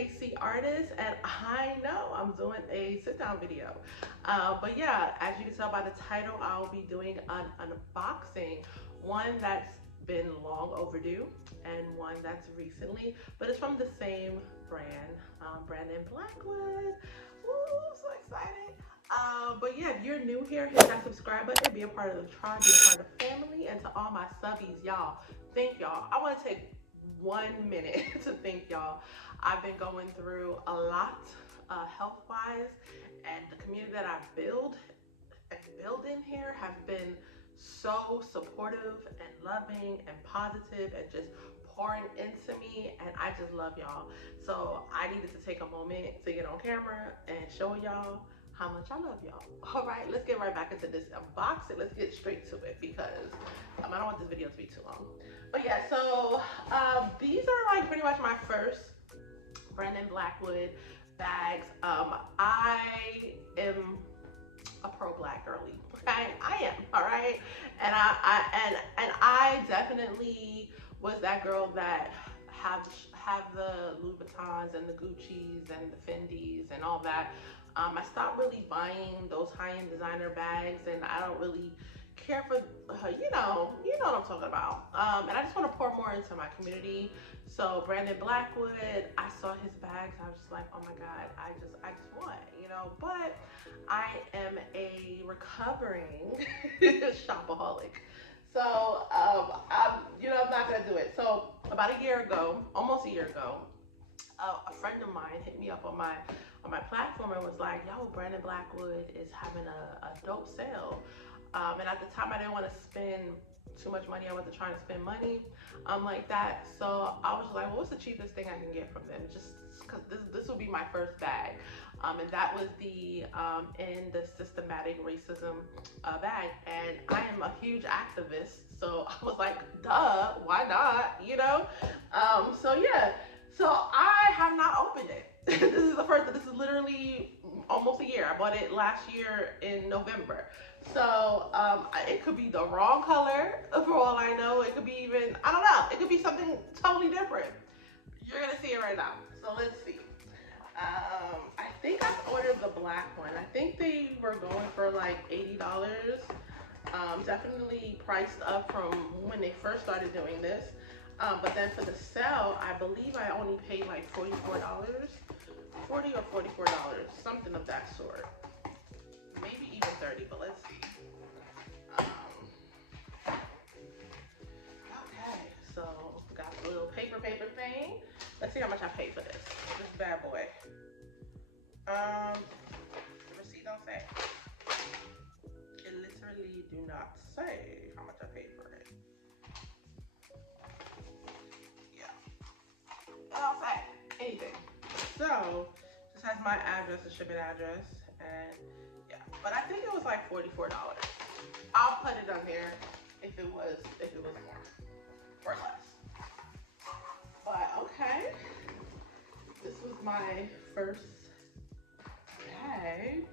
KC Artist, and I know I'm doing a sit down video. But yeah, as you can tell by the title, I'll be doing an unboxing, one that's been long overdue and one that's recently, but it's from the same brand, Brandon Blackwood. Woo, so excited. But yeah, if you're new here, hit that subscribe button, be a part of the tribe, be a part of the family, and to all my subbies, y'all, thank y'all. I want to take 1 minute to thank y'all. I've been going through a lot health-wise, and the community that I've built in here have been so supportive and loving and positive and just pouring into me, and I just love y'all. So I needed to take a moment to get on camera and show y'all how much I love y'all. All right, let's get right back into this unboxing. Let's get straight to it because I don't want this video to be too long. But yeah, so these are like pretty much my first Brandon Blackwood bags. I am a pro black girly. Okay, I am. All right, and I definitely was that girl that have the Louis Vuittons and the Gucci's and the Fendi's and all that. I stopped really buying those high-end designer bags, and I don't really care for, you know what I'm talking about. And I just want to pour more into my community. So Brandon Blackwood, I saw his bags, I was just like, oh my God, I just want, but I am a recovering shopaholic. So, I'm not gonna do it. So about a year ago, almost a year ago, a friend of mine hit me up on my platform and was like, yo, Brandon Blackwood is having a dope sale. And at the time I didn't want to spend too much money. I wasn't trying to spend money like that. So I was like, well, what's the cheapest thing I can get from them? Just because this will be my first bag. And that was the In the Systematic Racism bag. And I am a huge activist. So I was like, duh, why not? So yeah. So I have not opened it. This is the first. This is literally almost a year. I bought it last year in November. So it could be the wrong color for all I know. It could be even, I don't know. It could be something totally different. You're gonna see it right now. So let's see. I think I ordered the black one. I think they were going for like $80. Definitely priced up from when they first started doing this. But then for the sale, I believe I only paid like $44, $40 or $44, something of that sort. Maybe even 30, but let's see. Okay, so got a little paper thing. Let's see how much I paid for this bad boy. The receipt don't say. It literally do not say how much I paid for it. Anything. So this has my address, the shipping address, and yeah. But I think it was like $44. I'll put it on there if it was more or less. But okay, this was my first bag.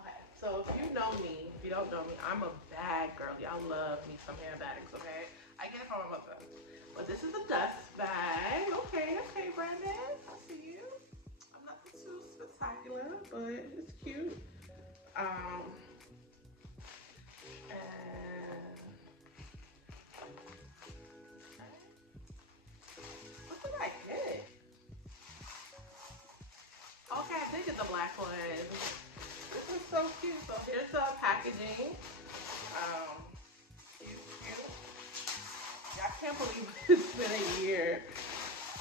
Okay, so if you know me. If you don't know me, I'm a bag girly. I love me some handbags, okay? I get it from my mother. But this is a dust bag. Okay, Brandon. I see you. I'm not too spectacular, but it's cute. And what did I get? Okay, I did get the black one. This is so cute. So here's the packaging. Cute. Yeah, I can't believe it's been a year.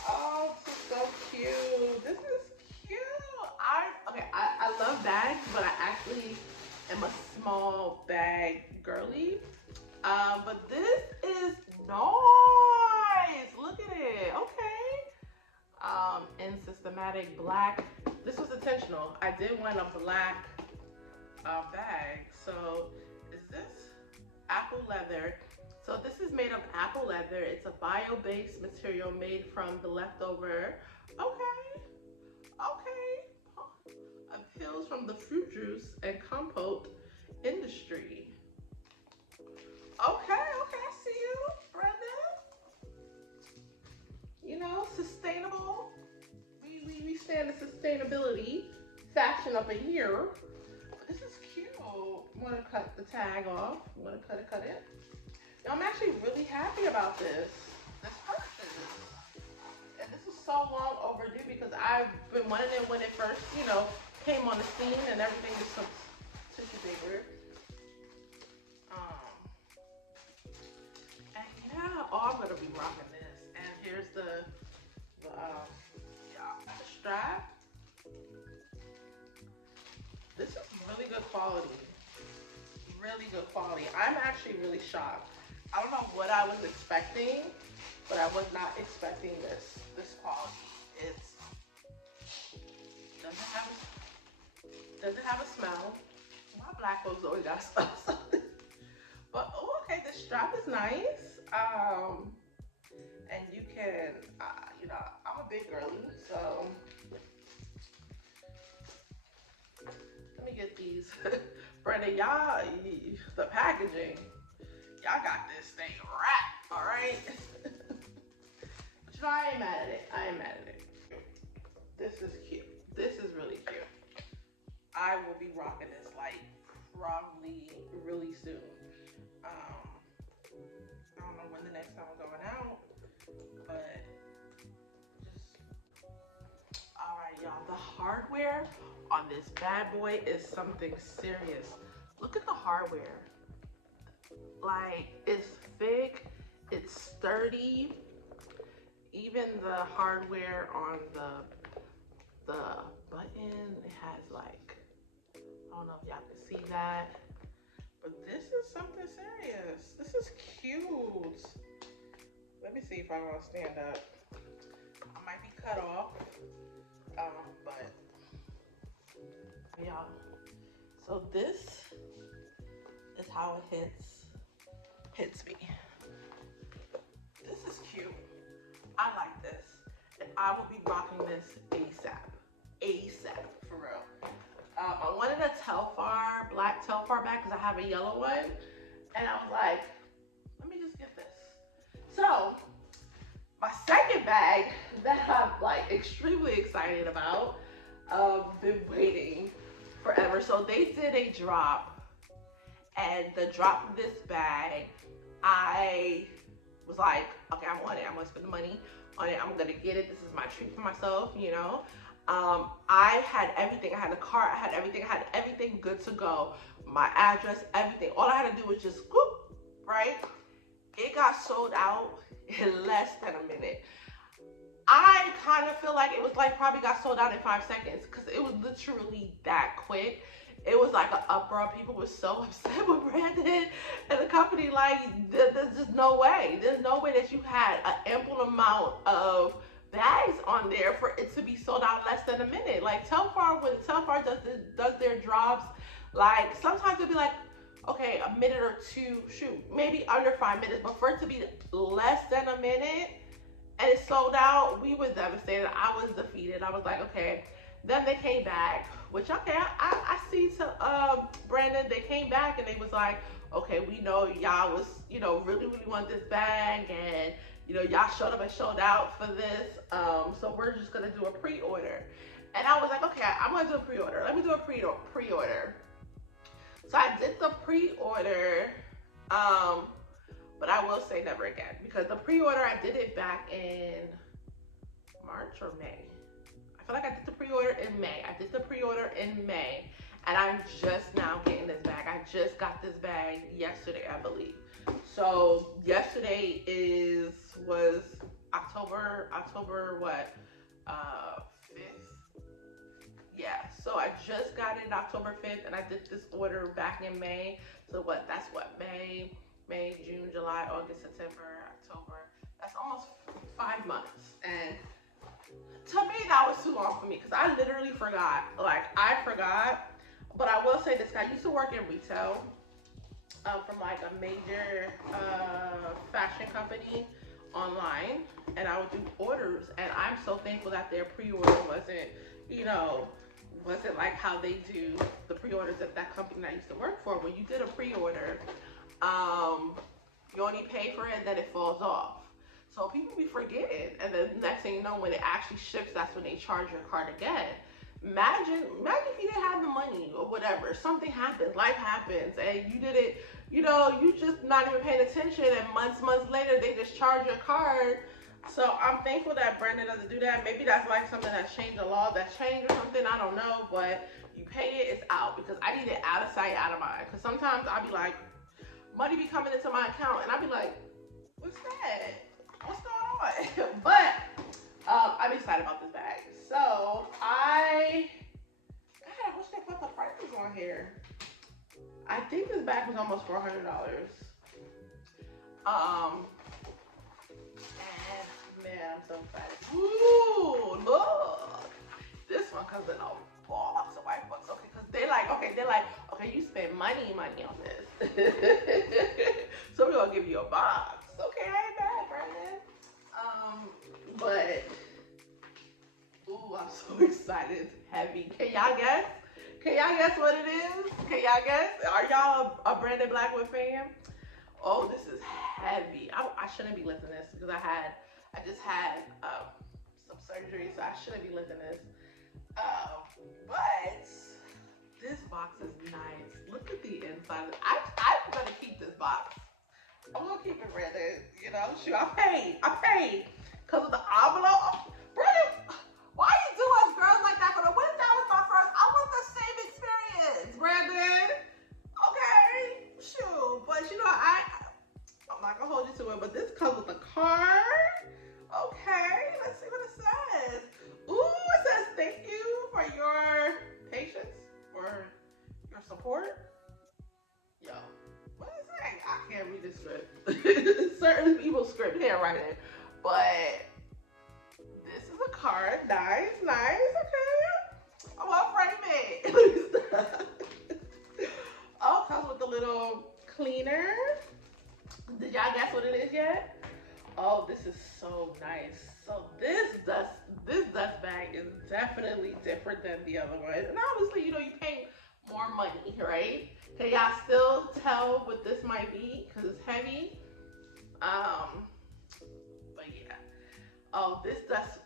Oh, this is so cute. This is cute. I love bags, but I actually am a small bag girly. But this is nice. Look at it. Okay. In Systematic Black. This was intentional. I did want a black bag. So is this apple leather? So this is made of apple leather. It's a bio-based material made from the leftover. Okay. Appeals from the fruit juice and compote industry. Okay, I see you. understand the sustainability fashion up in here. This is cute. I'm gonna cut the tag off. I'm gonna cut it. Now, I'm actually really happy about this purchase. And this is so long overdue because I've been wanting it when it first, you know, came on the scene, and everything is so tissue paper. And yeah, I'm gonna be rocking this. And here's the strap. This is really good quality. Really good quality. I'm actually really shocked. I don't know what I was expecting, but I was not expecting this quality. It's doesn't have a smell. My black folks always got stuff. But oh, okay, the strap is nice. And you can, you know, I'm a big girly, so let me get these. Brandon, y'all, the packaging, y'all got this thing wrapped, all right? But you know, I ain't mad at it. I ain't mad at it. This is cute. This is really cute. I will be rocking this like probably really soon. I don't know when the next time I'm going out, but just, all right, y'all. The hardware on this bad boy is something serious. Look at the hardware. Like, it's thick, it's sturdy. Even the hardware on the button, it has like, I don't know if y'all can see that, but this is something serious. This is cute. Let me see if I want to stand up. I might be cut off, but y'all. So this is how it hits me. This is cute. I like this, and I will be rocking this ASAP for real. I wanted a black Telfar bag because I have a yellow one, and I was like, let me just get this. So my second bag that I'm like extremely excited about, been waiting forever. So they did a drop, and the drop of this bag, I was like, okay, I want it. I'm gonna spend the money on it. I'm gonna get it. This is my treat for myself, you know. I had everything. I had the cart. I had everything. I had everything good to go. My address, everything. All I had to do was just whoop, right? It got sold out in less than a minute. I kind of feel like it was like probably got sold out in 5 seconds because it was literally that quick. It was like an uproar. People were so upset with Brandon and the company. Like, there's just no way. There's no way that you had an ample amount of bags on there for it to be sold out less than a minute. Like Telfar, when Telfar does their drops, like sometimes it'll be like, okay, a minute or two, shoot, maybe under 5 minutes, but for it to be less than a minute and it sold out, we were devastated. I was defeated. I was like, okay. Then they came back, which okay, I see to Brandon, they came back and they was like, okay, we know y'all was, you know, really want this bag, and you know, y'all showed up and showed out for this, so we're just gonna do a pre-order. And I was like, okay, I'm gonna do a pre-order. Let me do a pre-order. So I did the pre-order, but I will say never again, because the pre-order, I did it back in March or May. I feel like I did the pre-order in May. And I'm just now getting this bag. I just got this bag yesterday, I believe. So yesterday was October what? 5th. Yeah, so I just got it October 5th, and I did this order back in May. So that's what, May, June, July, August, September, October. That's almost 5 months. And to me, that was too long for me because I literally forgot. Like, I forgot. But I will say this, I used to work in retail from like a major fashion company online, and I would do orders, and I'm so thankful that their pre-order wasn't, you know, wasn't like how they do the pre-orders at that company I used to work for. When you did a pre-order, you only pay for it and then it falls off. So people be forgetting, and then next thing you know, when it actually ships, that's when they charge your card again. Imagine if you didn't have the money or whatever. Something happens, life happens, and you did it. You know, you just not even paying attention, and months later, they just charge your card. So I'm thankful that Brandon doesn't do that. Maybe that's like something that's changed, the law that's changed or something. I don't know, but you pay it, it's out, because I need it out of sight, out of mind. Because sometimes I'll be like, money be coming into my account, and I'll be like, what's that? What's going on? But I'm excited about this bag. So I wish they put the prices on here. I think this bag was almost $400. And man, I'm so excited. Ooh, look. This one comes in a box of white books. Okay, because they're like, okay, you spend money on this. So we're gonna give you a box. Okay, ain't bad, Brandon. But ooh, I'm so excited. It's heavy. Can y'all guess? Can y'all guess what it is? Can y'all guess? Are y'all a Brandon Blackwood fan? Oh, this is heavy. I shouldn't be lifting this because I just had some surgery, so I shouldn't be lifting this. But this box is nice. Look at the inside. I'm gonna keep this box. I'm gonna keep it, Brandon. You know, shoot, I paid. Cause of the envelope. Brandon, why you do us girls like that? But when that was my first, I want the same experience, Brandon. Okay, shoot. But you know, I'm not gonna hold you to it. But this comes with a card. Okay, let's see what it says. Ooh, it says thank you for your patience, for your support. Yo, what is it? I can't read this script. Certain people's script handwriting. But this is a card. Nice. Okay. I want to frame it. Oh, comes with a little cleaner. Did y'all guess what it is yet? Oh, this is so nice. So this dust bag is definitely different than the other one. And obviously, you know, you pay more money, right? Can y'all still tell what this might be? Because it's heavy. But yeah. Oh, this dust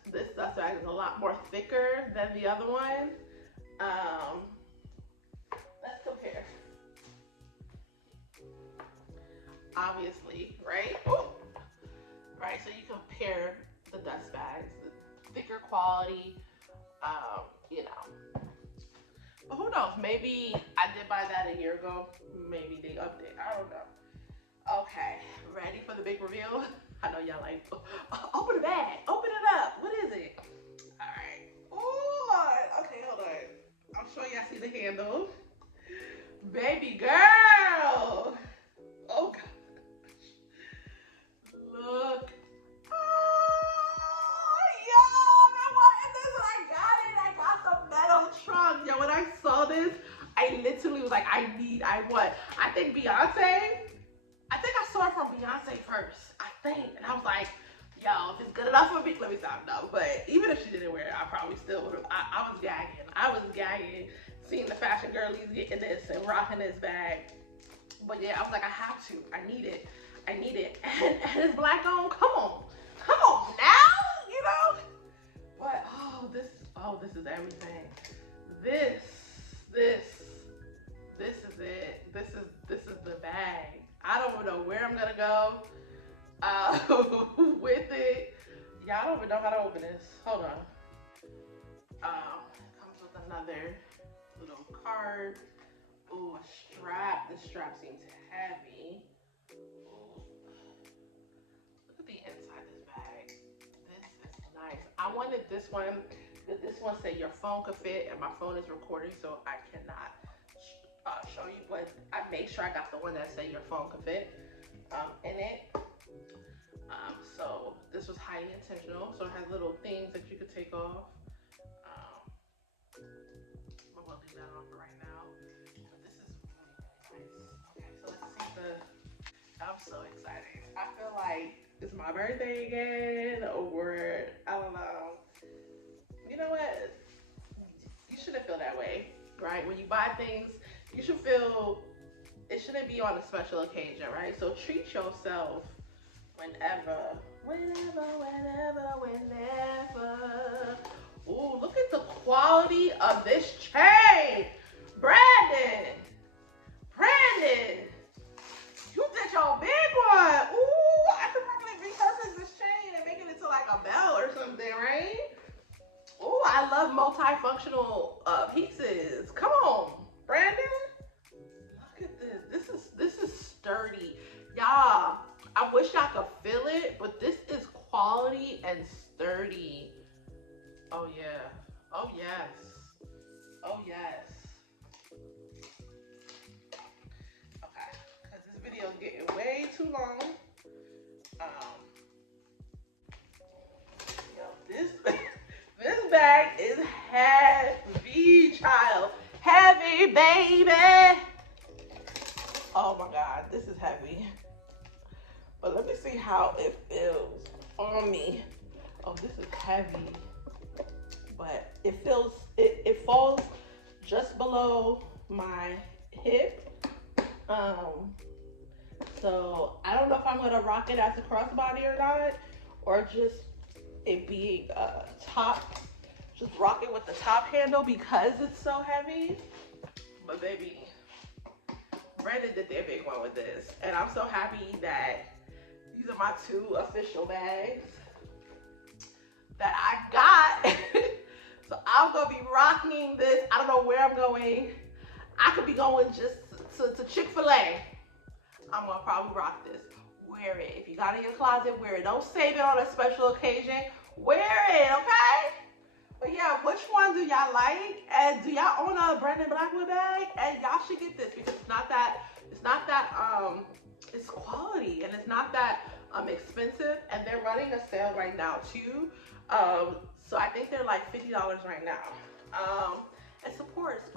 bag is a lot more thicker than the other one. Let's compare. Obviously, right? Ooh. Right, so you compare the dust bags, the thicker quality, you know. But who knows? Maybe I did buy that a year ago. Maybe they update. I don't know. Okay, ready for the big reveal? I know y'all like, open the bag, open it up. What is it? All right. Oh Lord. Okay, hold on. I'm sure y'all see the handle. Baby girl. Oh God. Look. Oh, yo, man, what is this? I got it. I got the metal trunk. Yo, when I saw this, I literally was like, I think Beyonce. I think I saw it from Beyonce first. I think. And I was like, yo, if it's good enough for me, let me stop. No, but even if she didn't wear it, I probably still would have. I was gagging. I was gagging seeing the fashion girlies getting this and rocking this bag. But yeah, I was like, I have to. I need it. And it's black on. Come on now, you know. But this is everything. This is it. This is the bag. I don't even know where I'm gonna go with it. Y'all don't even know how to open this. Hold on. Comes with another little card. Ooh, a strap. This strap seems heavy. The inside of this bag. This is nice. I wanted this one. This one said your phone could fit, and my phone is recording, so I cannot show you. But I made sure I got the one that said your phone could fit in it. So this was highly intentional. So it has little things that you could take off. I'm gonna leave that on for right now. But this is really nice. Okay, so let's see I'm so excited. I feel like it's my birthday again, or I don't know. You know what? You shouldn't feel that way, right? When you buy things, you should feel it shouldn't be on a special occasion, right? So treat yourself whenever Whenever. Ooh, look at the quality of this chain. Brandon, you did your big one. Ooh, I could probably repurpose this chain and make it into like a bell or something, right? Ooh, I love multifunctional pieces. Come on, Brandon. Look at this. This is sturdy. Y'all, I wish y'all could feel it, but this is quality and sturdy. Oh yeah. Oh yes. Oh yes. Okay, because this video is getting way too long. This this bag is heavy, child. Heavy, baby. Oh my God, this is heavy. But let me see how it feels on me. Oh, this is heavy. But it feels, it falls just below my hip. So I don't know if I'm gonna rock it as a crossbody or not, or just it being top, just rock it with the top handle because it's so heavy. But baby, Brandon did their big one with this, and I'm so happy that these are my 2 official bags that I got. So I'm gonna be rocking this. I don't know where I'm going. I could be going just to Chick-fil-A. I'm gonna probably rock this. Wear it. If you got it in your closet, wear it. Don't save it on a special occasion. Wear it, okay? But yeah, which one do y'all like? And do y'all own a Brandon Blackwood bag? And y'all should get this because it's not that it's quality and it's not that expensive, and they're running a sale right now too. So I think they're like $50 right now. And support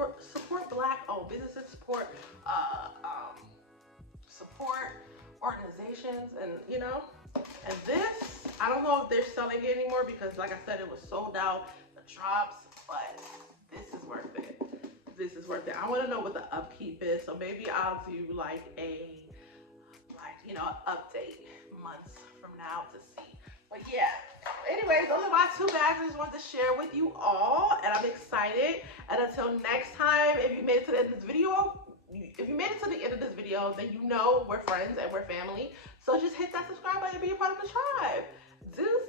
Black owned businesses, support organizations, and you know. And this, I don't know if they're selling it anymore because like I said, it was sold out, the drops, but this is worth it. This is worth it. I want to know what the upkeep is, so maybe I'll do like update months from now to see. But yeah, anyways, those are my 2 bags I just wanted to share with you all, and I'm excited. And until next time, if you made it to the end of this video, then you know we're friends and we're family. So just hit that subscribe button and be a part of the tribe. Deuces.